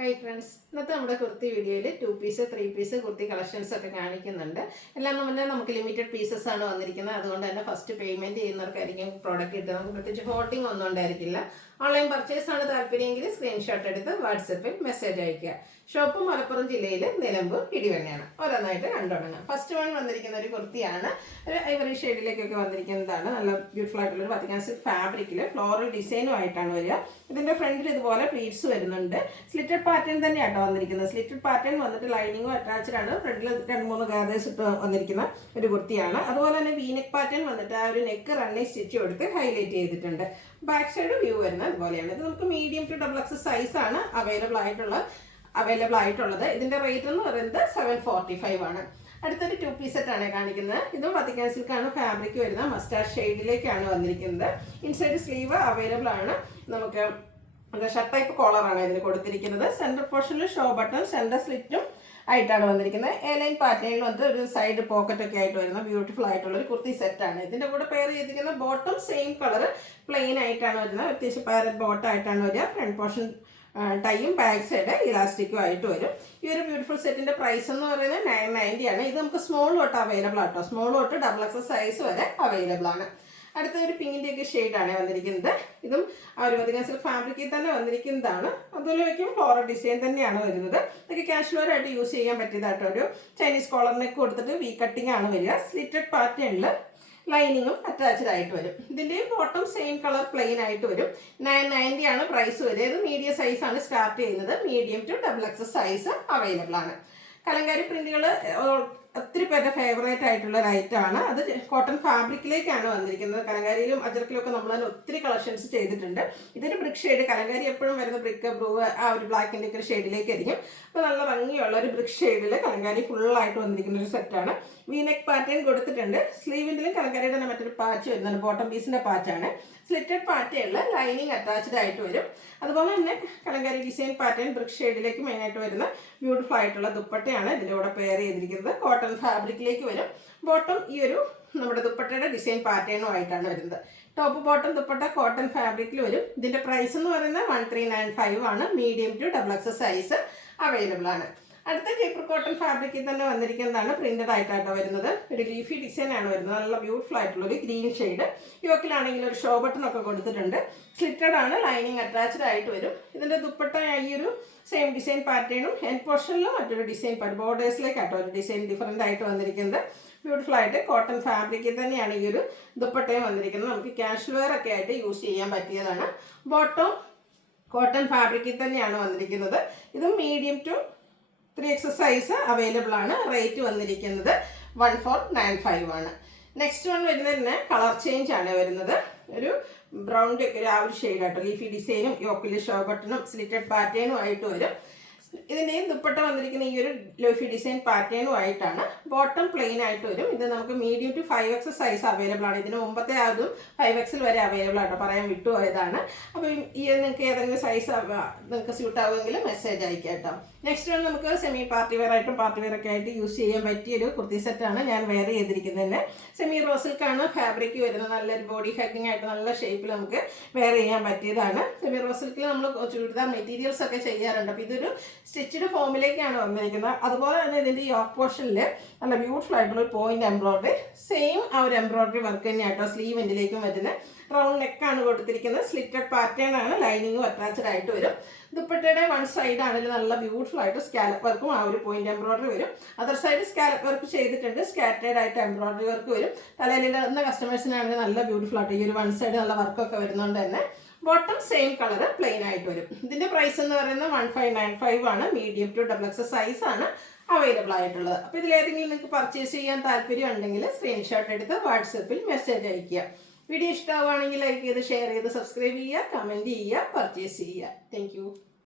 Hi friends, ഇന്നത്തെ നമ്മുടെ കുർത്തി വീഡിയോയിൽ 2 പീസ് 3 പീസ് കുർത്തി കളക്ഷൻസ് ഒക്കെ കാണിക്കുന്നുണ്ട്. എല്ലാം തന്നെ നമുക്ക് ലിമിറ്റഡ് പീസസ് ആണ് വന്നിരിക്കുന്നത്. അതുകൊണ്ട് തന്നെ ഫസ്റ്റ് പേയ്മെൻറ്റ് ചെയ്യുന്നവർക്കായിരിക്കും പ്രോഡക്റ്റ് കിട്ടുക. നമുക്ക് പ്രത്യേകിച്ച് ഹോൾഡിംഗ് ഒന്നും ഉണ്ടായിരിക്കില്ല. ഓൺലൈൻ പർച്ചേസ് ആണ് താല്പര്യമെങ്കിൽ സ്ക്രീൻഷോട്ട് എടുത്ത് വാട്സപ്പിൽ മെസ്സേജ് അയയ്ക്കുക. ഷോപ്പ് മലപ്പുറം ജില്ലയിൽ നിലമ്പൂർ ഇടിവണ്ണയാണ്. ഓരോന്നായിട്ട് കണ്ടുടങ്ങാം. ഫസ്റ്റ് വൺ വന്നിരിക്കുന്ന ഒരു കുർത്തിയാണ്. ഒരു ഐവറി ഷെയ്ഡിലേക്കൊക്കെ വന്നിരിക്കുന്നതാണ്. നല്ല ബ്യൂട്ടിഫുൾ ആയിട്ടുള്ള ഒരു വത്തിക്കാൻ സിൽക്ക് ഫാബ്രിക്കിൽ ഫ്ലോറൽ ഡിസൈനും ആയിട്ടാണ് വരിക. ഇതിൻ്റെ ഫ്രണ്ടിൽ ഇതുപോലെ പ്ലീറ്റ്സ് വരുന്നുണ്ട്. സ്ലിറ്റഡ് പാറ്റേൺ തന്നെയാണ് വന്നിരിക്കുന്നത്. സ്ലിറ്റഡ് പാറ്റേൺ വന്നിട്ട് ലൈനിങ്ങും അറ്റാച്ച്ഡ് ആണ്. ഫ്രണ്ടിൽ 2-3 ഗാദേഴ്സ് ഇട്ട് വന്നിരിക്കുന്ന ഒരു കുർത്തിയാണ്. അതുപോലെ തന്നെ വീനെക്ക് പാറ്റേൺ വന്നിട്ട് ആ ഒരു നെക്ക് റണ്ണി സ്റ്റിച്ച് കൊടുത്ത് ഹൈലൈറ്റ് ചെയ്തിട്ടുണ്ട്. ബാക്ക് സൈഡ് വ്യൂ വരുന്നത് അതുപോലെയാണ്. ഇത് നമുക്ക് മീഡിയം ടു XXL സൈസാണ് അവൈലബിൾ ആയിട്ടുള്ളത്. ഇതിൻ്റെ റേറ്റ് എന്ന് പറയുന്നത് 745 ആണ്. അടുത്തൊരു 2 പീസ് സെറ്റാണ് കാണിക്കുന്നത്. ഇതും വത്തിക്കാൻ സിൽക്കാണ് ഫാബ്രിക് വരുന്നത്. മസ്റ്റാർഡ് ഷെയ്ഡിലേക്കാണ് വന്നിരിക്കുന്നത്. ഇൻസൈഡ് സ്ലീവ് അവൈലബിൾ ആണ്. നമുക്ക് ഷർട്ട് ടൈപ്പ് കോളറാണ് ഇതിന് കൊടുത്തിരിക്കുന്നത്. സെൻറ്റർ പോർഷനിൽ ഷോ ബട്ടൺ സെൻറ്റർ സ്ലിറ്റും ആയിട്ടാണ് വന്നിരിക്കുന്നത്. എ ലൈൻ പാറ്റേണിൽ വന്നിട്ട് ഒരു സൈഡ് പോക്കറ്റ് ഒക്കെ ആയിട്ട് വരുന്ന ബ്യൂട്ടിഫുൾ ആയിട്ടുള്ള ഒരു കുർത്തി സെറ്റാണ്. ഇതിൻ്റെ കൂടെ പെയർ ചെയ്തിരിക്കുന്ന ബോട്ടം സെയിം കളർ പ്ലെയിൻ ആയിട്ടാണ് വരുന്നത്. അത്യാവശ്യം പാരറ്റ് ബോട്ടം ആയിട്ടാണ് വരിക. ഫ്രണ്ട് പോർഷൻ ടൈയും ബാക്ക് സൈഡ് ഇലാസ്റ്റിക്കും ആയിട്ട് വരും. ഈ ഒരു ബ്യൂട്ടിഫുൾ സെറ്റിൻ്റെ പ്രൈസ് എന്ന് പറയുന്നത് 990 ആണ്. ഇത് നമുക്ക് സ്മോൾ തൊട്ട് അവൈലബിൾ ആട്ടോ. സ്മോൾ തൊട്ട് XXL സൈസ് വരെ അവൈലബിൾ ആണ്. അടുത്ത ഒരു പിങ്കിൻ്റെയൊക്കെ ഷെയ്ഡാണ് വന്നിരിക്കുന്നത്. ഇതും ആ ഒരു വത്തിക്കാൻ സിൽക്ക് ഫാബ്രിക്കിൽ തന്നെ വന്നിരിക്കുന്നതാണ്. അതുപോലെയും ഫ്ലോറൽ ഡിസൈൻ തന്നെയാണ് വരുന്നത്. ഇതൊക്കെ കാഷ്വലായിട്ട് യൂസ് ചെയ്യാൻ പറ്റിയതായിട്ട് ഒരു ചൈനീസ് കോളർ നെക്ക് കൊടുത്തിട്ട് വി കട്ടിംഗ് ആണ് വരിക. സ്ലിറ്റഡ് പാറ്റേണിൽ ലൈനിങ്ങും അറ്റാച്ച്ഡ് ആയിട്ട് വരും. ഇതിൻ്റെയും ബോട്ടം സെയിം കളർ പ്ലെയിൻ ആയിട്ട് വരും. 990 ആണ് പ്രൈസ് വരിക. ഇത് മീഡിയം സൈസാണ് സ്റ്റാർട്ട് ചെയ്യുന്നത്. Medium to XXL size available ആണ്. കലങ്കാരി പ്രിന്റുകൾ ഒത്തിരി പേരുടെ ഫേവറേറ്റ് ആയിട്ടുള്ള ഒരു ഐറ്റമാണ്. അത് കോട്ടൺ ഫാബ്രിക്കിലേക്കാണ് വന്നിരിക്കുന്നത്. കലങ്കാരിയിലും അജർക്കിലും ഒക്കെ നമ്മൾ തന്നെ ഒത്തിരി കളക്ഷൻസ് ചെയ്തിട്ടുണ്ട്. ഇതൊരു ബ്രിക്ക് ഷെയ്ഡ്. കലങ്കാരി എപ്പോഴും വരുന്ന ബ്രിക്ക് ബ്രൂവ് ആ ഒരു ബ്ലാക്കിൻ്റെ ഒക്കെ ഒരു ഷെയ്ഡിലേക്ക് ആയിരിക്കും. അപ്പോൾ നല്ല ഭംഗിയുള്ള ഒരു ബ്രിക്ക് ഷെയ്ഡിൽ കലങ്കാരി ഫുള്ളായിട്ട് വന്നിരിക്കുന്ന ഒരു സെറ്റാണ്. വീനെക്ക് പാറ്റേൺ കൊടുത്തിട്ടുണ്ട്. സ്ലീവിൻ്റെലും കലങ്കാരിയുടെ തന്നെ മറ്റൊരു പാച്ച് വരുന്നുണ്ട്. ബോട്ടം പീസിൻ്റെ പാച്ചാണ്. സ്ലിറ്റഡ് പാറ്റേണിൽ ലൈനിങ് അറ്റാച്ച്ഡ് ആയിട്ട് വരും. അതുപോലെ തന്നെ കലങ്കാരി ഡിസൈൻ പാറ്റേൺ ബ്രിക്ക് ഷെയ്ഡിലേക്ക് മെയിനായിട്ട് വരുന്ന ബ്യൂട്ടിഫുൾ ആയിട്ടുള്ള ദുപ്പട്ടയാണ് ഇതിൻ്റെ കൂടെ പെയർ ചെയ്തിരിക്കുന്നത്. കോട്ടൺ ഫാബ്രിക്കിലേക്ക് വരും. ബോട്ടം ഈ ഒരു നമ്മുടെ ദുപ്പട്ടയുടെ ഡിസൈൻ പാറ്റേണും ആയിട്ടാണ് വരുന്നത്. ടോപ്പ് ബോട്ടം ദുപ്പട്ട കോട്ടൺ ഫാബ്രിക്കിൽ വരും. ഇതിൻ്റെ പ്രൈസ് എന്ന് പറയുന്നത് 1395 ആണ്. Medium to XXL size available ആണ്. അടുത്ത കേപ്പർ കോട്ടൺ ഫാബ്രിക്കിൽ തന്നെ വന്നിരിക്കുന്നതാണ്. പ്രിന്റഡ് ആയിട്ടാണ് വരുന്നത്. ഒരു ലീഫി ഡിസൈൻ ആണ് വരുന്നത്. നല്ല ബ്യൂട്ടിഫുൾ ആയിട്ടുള്ള ഒരു ഗ്രീൻ ഷെയ്ഡ്. യോക്കിലാണെങ്കിൽ ഒരു ഷോ ബട്ടൺ ഒക്കെ കൊടുത്തിട്ടുണ്ട്. സ്ലിറ്റഡ് ആണ്. ലൈനിങ് അറ്റാച്ച്ഡ് ആയിട്ട് വരും. ഇതിൻ്റെ ദുപ്പട്ട ഈ ഒരു സെയിം ഡിസൈൻ പാറ്റേണും എൻഡ് പോർഷനിലും മറ്റൊരു ഡിസൈൻ ബോർഡേഴ്സിലേക്കാട്ടോ ഒരു ഡിസൈൻ ഡിഫറൻ്റ് ആയിട്ട് വന്നിരിക്കുന്നത്. ബ്യൂട്ടിഫുൾ ആയിട്ട് കോട്ടൺ ഫാബ്രിക്കിൽ തന്നെയാണ് ഈ ഒരു ദുപ്പട്ടയും വന്നിരിക്കുന്നത്. നമുക്ക് ക്യാഷ് വെയർ ഒക്കെ ആയിട്ട് യൂസ് ചെയ്യാൻ പറ്റിയതാണ്. ബോട്ടം കോട്ടൺ ഫാബ്രിക്കിൽ തന്നെയാണ് വന്നിരിക്കുന്നത്. ഇതും medium to 3XL size available ആണ്. റേറ്റ് വന്നിരിക്കുന്നത് 1495 ആണ്. നെക്സ്റ്റ് വൺ വരുന്നത് തന്നെ കളർ ചേഞ്ച് ആണ് വരുന്നത്. ഒരു ബ്രൗണിൻ്റെ ഒക്കെ ആ ഒരു ഷെയ്ഡായിട്ട് ലീഫി ഡിസൈനും യോക്കിൽ ഷോ ബട്ടണും സ്ലിറ്റഡ് പാറ്റേണും ആയിട്ട് വരും. ഇതിൻ്റെയും ദുപ്പട്ട വന്നിരിക്കുന്ന ഈ ഒരു ലീഫി ഡിസൈൻ പാറ്റേണും ആയിട്ടാണ്. ബോട്ടം പ്ലെയിൻ ആയിട്ട് വരും. ഇത് നമുക്ക് medium to 5XL size available ആണ്. ഇതിന് മുമ്പത്തെ അതും 5XL വരെ അവൈലബിൾ ആട്ടോ. പറയാൻ വിട്ടുപോയതാണ്. അപ്പോൾ ഈ നിങ്ങൾക്ക് ഏതെങ്കിലും സൈസ് നിങ്ങൾക്ക് സ്യൂട്ട് ആവുമെങ്കിൽ മെസ്സേജ് അയക്കാം കേട്ടോ. നെക്സ്റ്റ് വൺ നമുക്ക് സെമി പാർട്ടി വെയർ ആയിട്ടും പാർട്ടി വെയർ ഒക്കെ ആയിട്ട് യൂസ് ചെയ്യാൻ പറ്റിയൊരു കുർത്തി സെറ്റാണ് ഞാൻ വെയർ ചെയ്തിരിക്കുന്നത് തന്നെ. സെമി റോസിൽക്കാണ് ഫാബ്രിക് വരുന്നത്. നല്ലൊരു ബോഡി ഹഗ്ഗിങ് ആയിട്ട് നല്ല ഷേപ്പിൽ നമുക്ക് വെയർ ചെയ്യാൻ പറ്റിയതാണ്. സെമി റോസിൽക്കിൽ നമ്മൾ ചുരിദാർ മെറ്റീരിയൽസ് ഒക്കെ ചെയ്യാറുണ്ട്. അപ്പോൾ ഇതൊരു സ്റ്റിച്ചഡ് ഫോമിലേക്കാണ് വന്നിരിക്കുന്നത്. അതുപോലെ തന്നെ ഇതിൻ്റെ യോക്ക് പോർഷനിൽ നല്ല ബ്യൂട്ടിഫുൾ ആയിട്ടുള്ള ഒരു പോയിന്റ് എംബ്രോയിഡറി സെയിം ആ ഒരു എംബ്രോയിഡറി വർക്ക് തന്നെയാട്ടോ സ്ലീവ് എൻഡിലേക്കും വരുന്നത്. റൗണ്ട് നെക്കാണ് കൊടുത്തിരിക്കുന്നത്. സ്ലിറ്റഡ് പാറ്റേൺ ആണ്. ലൈനിങ്ങും അറ്റാച്ച്ഡ് ആയിട്ട് വരും. ദുപ്പട്ടയുടെ വൺ സൈഡ് ആണെങ്കിൽ നല്ല ബ്യൂട്ടിഫുൾ ആയിട്ട് സ്കാലപ്പ് വർക്കും ആ ഒരു പോയിന്റ് എംബ്രോയിഡറി വരും. അതർ സൈഡ് സ്കാലപ്പ് വർക്ക് ചെയ്തിട്ടുണ്ട്. സ്കാറ്റേഡ് ആയിട്ട് എംബ്രോയിഡറി വർക്ക് വരും. തലയിലിടുന്ന കസ്റ്റമേഴ്സിനാണെങ്കിൽ നല്ല ബ്യൂട്ടിഫുൾ ആയിട്ട് ഈ ഒരു വൺ സൈഡ് നല്ല വർക്കൊക്കെ വരുന്നതുകൊണ്ട് തന്നെ ബോട്ടം സെയിം കളർ പ്ലെയിൻ ആയിട്ട് വരും. ഇതിൻ്റെ പ്രൈസ് എന്ന് പറയുന്നത് 1595 ആണ്. മീഡിയം ടു XXL സൈസ് ആണ് അവൈലബിൾ ആയിട്ടുള്ളത്. അപ്പോൾ ഇതിലേതെങ്കിലും നിങ്ങൾക്ക് പർച്ചേസ് ചെയ്യാൻ താല്പര്യം ഉണ്ടെങ്കിൽ സ്ക്രീൻഷോട്ട് എടുത്ത് വാട്സപ്പിൽ മെസ്സേജ് അയയ്ക്കുക. വീഡിയോ ഇഷ്ടമാവുകയാണെങ്കിൽ ലൈക്ക് ചെയ്ത് ഷെയർ ചെയ്ത് സബ്സ്ക്രൈബ് ചെയ്യുക, കമൻറ്റ് ചെയ്യുക, പർച്ചേസ് ചെയ്യുക. താങ്ക്